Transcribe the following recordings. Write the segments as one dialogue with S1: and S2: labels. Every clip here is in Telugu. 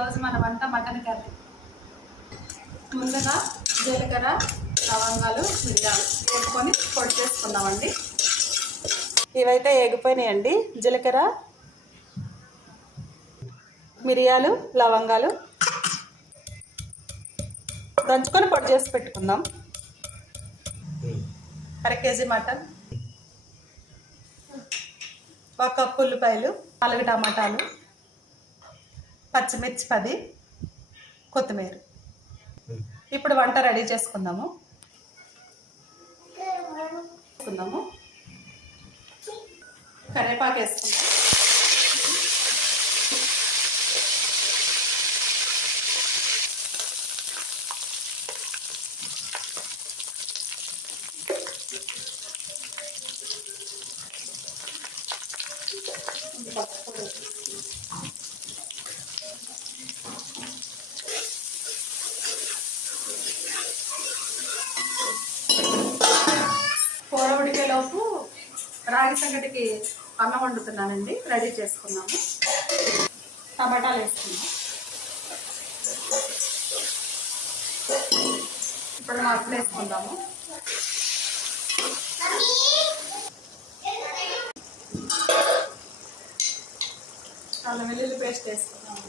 S1: ఈరోజు మన వంట మటన్ కర్రీ. ముందుగా జీలకర్ర లవంగాలు మిరియాలు వేసుకొని పొడి చేసుకుందామండి. ఇవైతే ఎగిపోయినాయండి జీలకర్ర మిరియాలు లవంగాలు దంచుకొని పొడి చేసి పెట్టుకుందాం. అర కేజీ మటన్ ఒక కప్పు ఉల్లిపాయలు నాలుగు టమాటాలు. పచ్చిమిర్చి పది కొత్తిమీర. ఇప్పుడు వంట రెడీ చేసుకుందాము. వేసుకుందాము కరివేపాకు వేసుకుందాం. కూర లోపు రాగి సంగటికి అన్నం వండుతున్నానండి. రెడీ చేసుకున్నాము. టమాటాలు వేసుకున్నాం ఇప్పుడు మటన్ వేసుకుందాము. అల్లం వెల్లుల్లి పేస్ట్ వేసుకున్నాము.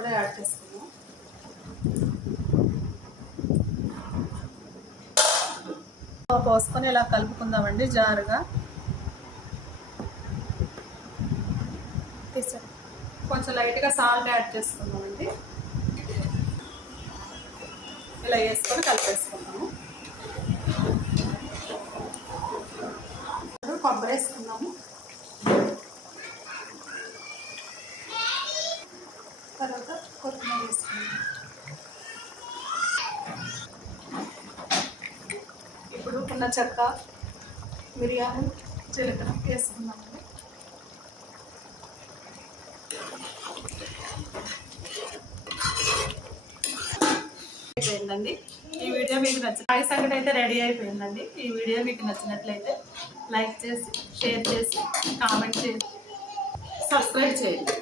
S1: కూడా యాడ్ చేసుకున్నాం పోసుకొని ఇలా కలుపుకుందామండి జారుగా. కొంచెం లైట్గా సాల్ట్ యాడ్ చేసుకుందామండి. ఇలా వేసుకొని కలిపేసుకున్నాము కొబ్బరి వేసుకున్నాము తర్వాత కొత్తిమీర వేసుకున్నాము ఇప్పుడు ఉన్న చెక్క మిరియాలు జీలకర్ర వేసుకున్నాము అయిపోయిందండి. ఈ వీడియో మీకు నచ్చిన రాయి సంగటి అయితే రెడీ అయిపోయిందండి. ఈ వీడియో మీకు నచ్చినట్లయితే లైక్ చేసి షేర్ చేసి కామెంట్ చేసి సబ్స్క్రైబ్ చేయండి.